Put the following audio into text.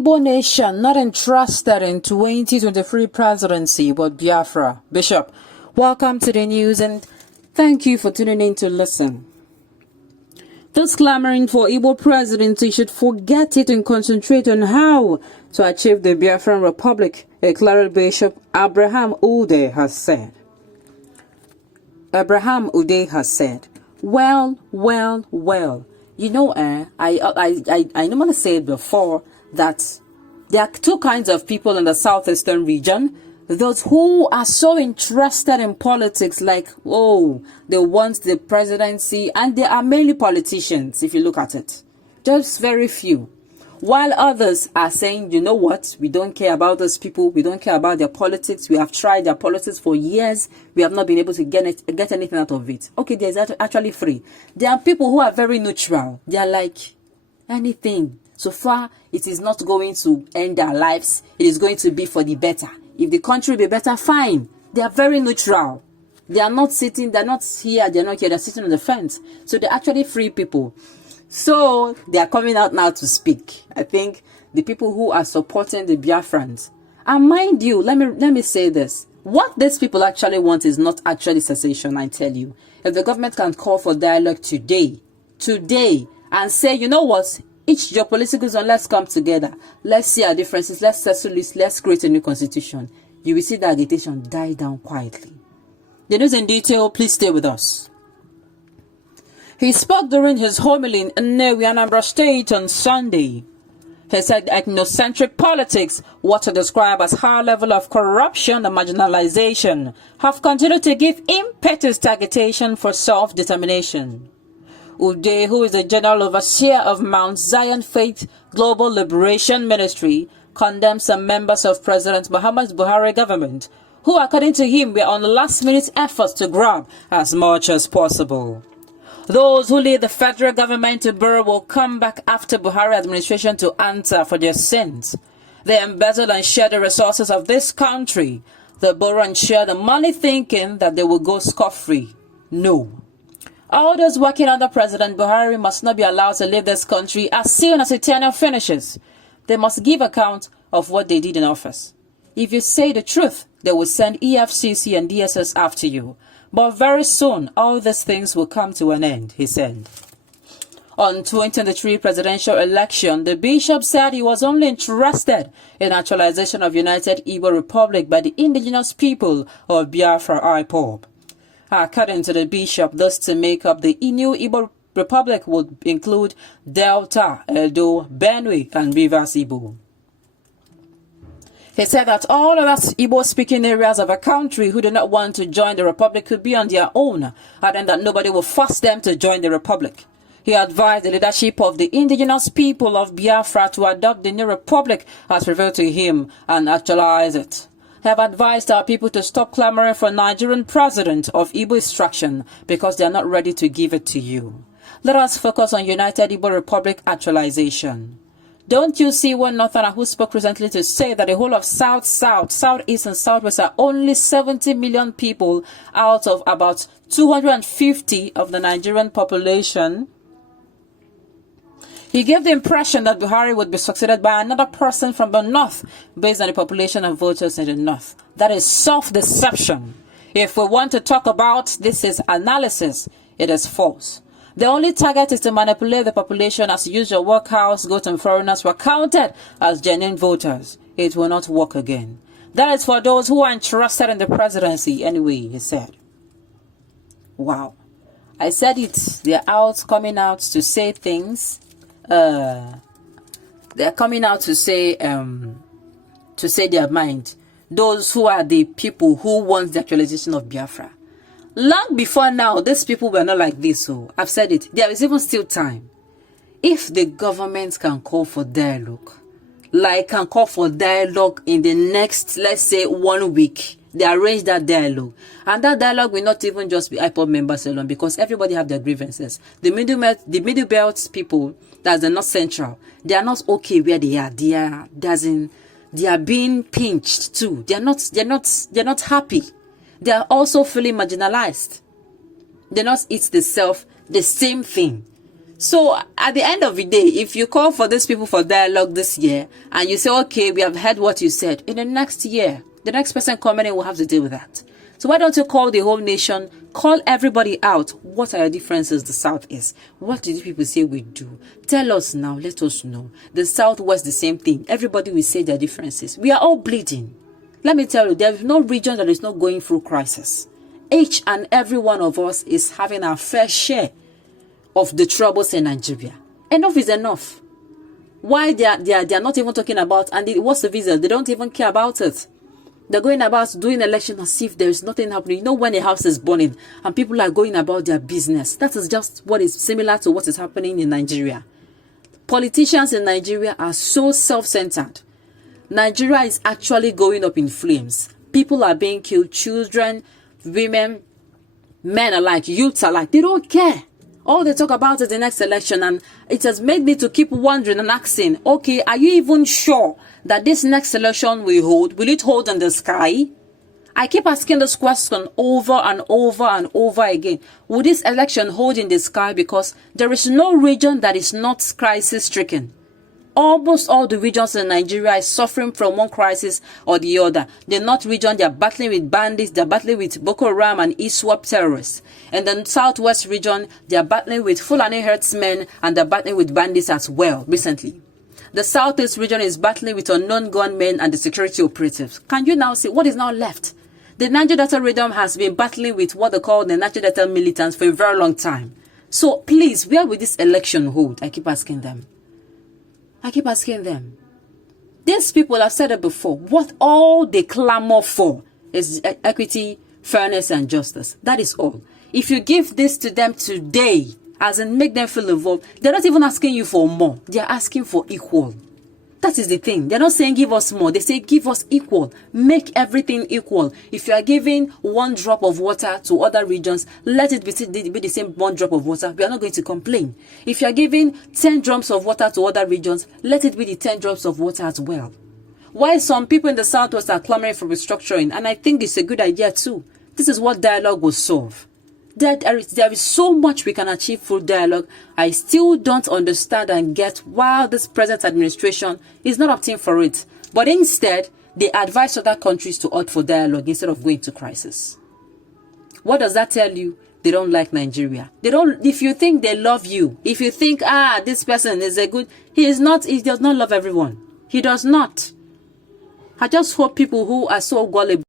Igbo nation not interested in 2023 presidency but Biafra. Bishop, welcome to the news and thank you for tuning in to listen. Those clamoring for Igbo presidency should forget it and concentrate on how to achieve the Biafran Republic, a clerical Bishop Abraham Ude has said. Abraham Ude has said, well. You know, I normally say it before that there are two kinds of people in the southeastern region. Those who are so interested in politics, like, oh, they want the presidency, and they are mainly politicians, if you look at it. Just very few. While others are saying, you know what, we don't care about those people, we don't care about their politics, we have tried their politics for years, we have not been able to get anything out of it. Okay, there's actually free. There are people who are very neutral. They are like, anything. So far, it is not going to end their lives, it is going to be for the better. If the country will be better, fine. They are very neutral. They are not sitting, they're not here, they're sitting on the fence. So they're actually free people. So they are coming out now to speak. I think the people who are supporting the Biafrans. And mind you, let me say this. What these people actually want is not actually secession, I tell you. If the government can call for dialogue today, and say, you know what, each geopolitical zone, let's come together. Let's see our differences. Let's settle this. Let's create a new constitution. You will see the agitation die down quietly. The news in detail, please stay with us. He spoke during his homily in Nnewi, Anambra State on Sunday. He said ethnocentric politics, what to describe as high level of corruption and marginalization, have continued to give impetus to agitation for self-determination. Ude, who is the General Overseer of Mount Zion Faith Global Liberation Ministry, condemns some members of President Muhammad Buhari government, who according to him were on last-minute efforts to grab as much as possible. Those who lead the federal government to borrow will come back after Buhari administration to answer for their sins. They embezzle and share the resources of this country. They borrow and share the money thinking that they will go scot-free. No. All those working under President Buhari must not be allowed to leave this country as soon as the tenure finishes. They must give account of what they did in office. If you say the truth, they will send EFCC and DSS after you. But very soon, all these things will come to an end, he said. On 2023 presidential election, the bishop said he was only interested in actualization of United Igbo Republic by the indigenous people of Biafra IPOB. According to the bishop, thus to make up the new Igbo Republic would include Delta, Edo, Benue, and Rivers Igbo. He said that all other Igbo-speaking areas of a country who do not want to join the Republic could be on their own, and that nobody will force them to join the Republic. He advised the leadership of the indigenous people of Biafra to adopt the new Republic as revealed to him and actualize it. He have advised our people to stop clamoring for Nigerian president of Igbo extraction because they are not ready to give it to you. Let us focus on United Igbo Republic actualization. Don't you see one Northerner who spoke recently to say that the whole of South, Southeast, and Southwest are only 70 million people out of about 250 of the Nigerian population? He gave the impression that Buhari would be succeeded by another person from the North based on the population of voters in the North. That is self-deception. If we want to talk about this is analysis, it is false. The only target is to manipulate the population as usual. Workhouse, goat and foreigners were counted as genuine voters. It will not work again. That is for those who are interested in the presidency anyway, he said. Wow. I said it. They're coming out to say things. They're coming out to say their mind. Those who are the people who want the actualization of Biafra. Long before now, these people were not like this. So I've said it. There is even still time. If the government can call for dialogue, in the next, let's say, 1 week, they arrange that dialogue. And that dialogue will not even just be IPOB members alone because everybody have their grievances. The middle belt people, that's the North Central, they are not okay where they are. They are being pinched too. They're not happy. They are also feeling marginalized. They not eat the same thing. So at the end of the day, if you call for these people for dialogue this year and you say, okay, we have heard what you said, in the next year, the next person coming in will have to deal with that. So why don't you call the whole nation, call everybody out? What are your differences the South is? What did people say we do? Tell us now, let us know. The Southwest, the same thing. Everybody will say their differences. We are all bleeding. Let me tell you, there is no region that is not going through crisis. Each and every one of us is having our fair share of the troubles in Nigeria. Enough is enough. Why they are not even talking about, and what's the visa? They don't even care about it. They're going about doing election as if there is nothing happening. You know, when a house is burning and people are going about their business, that is just what is similar to what is happening in Nigeria. Politicians in Nigeria are so self-centered. Nigeria is actually going up in flames. People are being killed, children, women, men alike, youths alike. They don't care. All they talk about is the next election, and it has made me to keep wondering and asking, okay, are you even sure that this next election will hold? Will it hold in the sky? I keep asking this question over and over and over again. Will this election hold in the sky? Because there is no region that is not crisis-stricken. Almost all the regions in Nigeria is suffering from one crisis or the other. The North region, they are battling with bandits, they are battling with Boko Haram and ISWAP terrorists. And the Southwest region, they are battling with Fulani herdsmen and they are battling with bandits as well recently. The Southeast region is battling with unknown gunmen and the security operatives. Can you now see what is now left? The Niger Delta region has been battling with what they call the Niger Delta militants for a very long time. So please, where will this election hold? I keep asking them. These people, I've said it before, what all they clamor for is equity, fairness, and justice. That is all. If you give this to them today, as in make them feel involved, they're not even asking you for more. They're asking for equal. That is the thing. They're not saying give us more. They say give us equal. Make everything equal. If you are giving 1 drop of water to other regions, let it be the same 1 drop of water. We are not going to complain. If you are giving 10 drops of water to other regions, let it be the 10 drops of water as well. Why some people in the Southwest are clamoring for restructuring, and I think it's a good idea too. This is what dialogue will solve. There is so much we can achieve through dialogue. I still don't understand and get why this present administration is not opting for it. But instead, they advise other countries to opt for dialogue instead of going to crisis. What does that tell you? They don't like Nigeria. They don't. If you think they love you, if you think, this person is a good, he is not. He does not love everyone. He does not. I just hope people who are so gullible